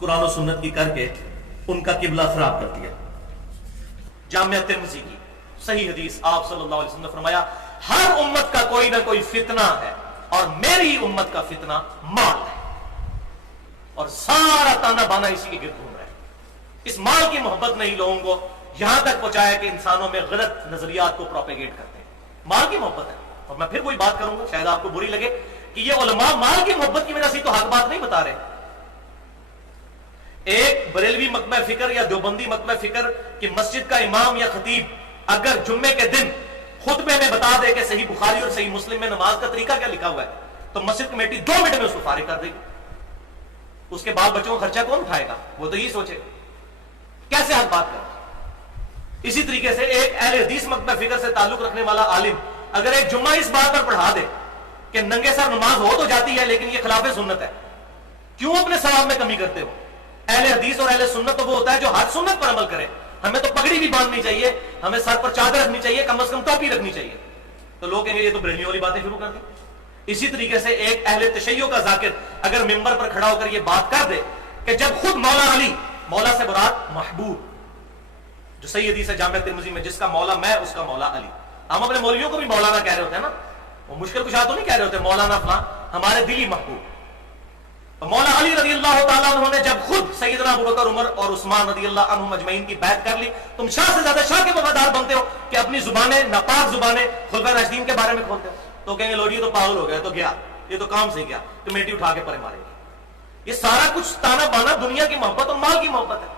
قرآن و سنت کی کر کے ان کا قبلہ خراب کر دیا۔ جامعہ ترمذی کی صحیح حدیث، آپ صلی اللہ علیہ وسلم نے فرمایا ہر امت کا کوئی نہ کوئی فتنہ ہے اور میری امت کا فتنہ مال ہے، اور سارا تانا بانا اسی کے گرد گھوم رہا ہے۔ اس مال کی محبت نے ہی لوگوں کو یہاں تک پہنچایا کہ انسانوں میں غلط نظریات کو پروپیگیٹ کرتے ہیں۔ مال کی محبت ہے، اور میں پھر وہی بات کروں گا، شاید آپ کو بری لگے کہ یہ علماء مال کی محبت کی وجہ سے تو حق بات نہیں بتا رہے۔ ایک بریلوی مکتبہ فکر یا دیوبندی مکتبہ فکر کہ مسجد کا امام یا خطیب اگر جمعے کے دن خطبے میں بتا دے کہ صحیح بخاری اور صحیح مسلم میں نماز کا طریقہ کیا لکھا ہوا ہے، تو مسجد کمیٹی 2 منٹ میں اس کو فارغ کر دے گی۔ اس کے بال بچوں کا خرچہ کون اٹھائے گا؟ وہ تو یہ سوچے کیسے حق بات کرے۔ اسی طریقے سے ایک اہل حدیث مکتبہ فکر سے تعلق رکھنے والا عالم اگر ایک جمعہ اس بات پر پڑھا دے کہ ننگے سر نماز ہو تو جاتی ہے لیکن یہ خلاف سنت ہے، کیوں اپنے ثواب میں کمی کرتے ہو؟ اہل حدیث اور اہل سنت تو وہ ہوتا ہے جو ہر سنت پر عمل کرے۔ ہمیں تو پگڑی بھی باندھنی چاہیے، ہمیں سر پر چادر رکھنی چاہیے، کم از کم ٹوپی رکھنی چاہیے۔ تو لوگ کہیں گے یہ تو بریلویوں والی باتیں شروع کر دی۔ اسی طریقے سے ایک اہل تشیع کا ذاکر اگر ممبر پر کھڑا ہو کر یہ بات کر دے کہ جب خود مولا علی، مولا سے مراد محبوب، جو صحیح حدیث ہے جامعہ ترمذی میں، جس کا مولا میں اس کا مولا علی۔ ہم اپنے مولویوں کو بھی مولانا کہہ رہے ہوتے ہیں نا، وہ مشکل کشا تو نہیں کہہ رہے ہوتے مولانا فلاں، ہمارے دلی محبوب۔ مولا علی رضی اللہ تعالیٰ عنہ نے جب خود سیدنا ابوبکر، عمر اور عثمان رضی اللہ عنہم اجمعین کی بیعت کر لی، تم شاہ سے زیادہ شاہ کے وفادار بنتے ہو کہ اپنی زبانیں، ناپاک زبانیں خلفائے راشدین کے بارے میں کھولتے ہو، تو کہیں گے لوگ یہ تو پاگل ہو گیا، تو گیا، یہ تو کام سے گیا، کمیٹی اٹھا کے پرے مارے گی۔ یہ سارا کچھ تانا بانا دنیا کی محبت اور مال کی محبت ہے۔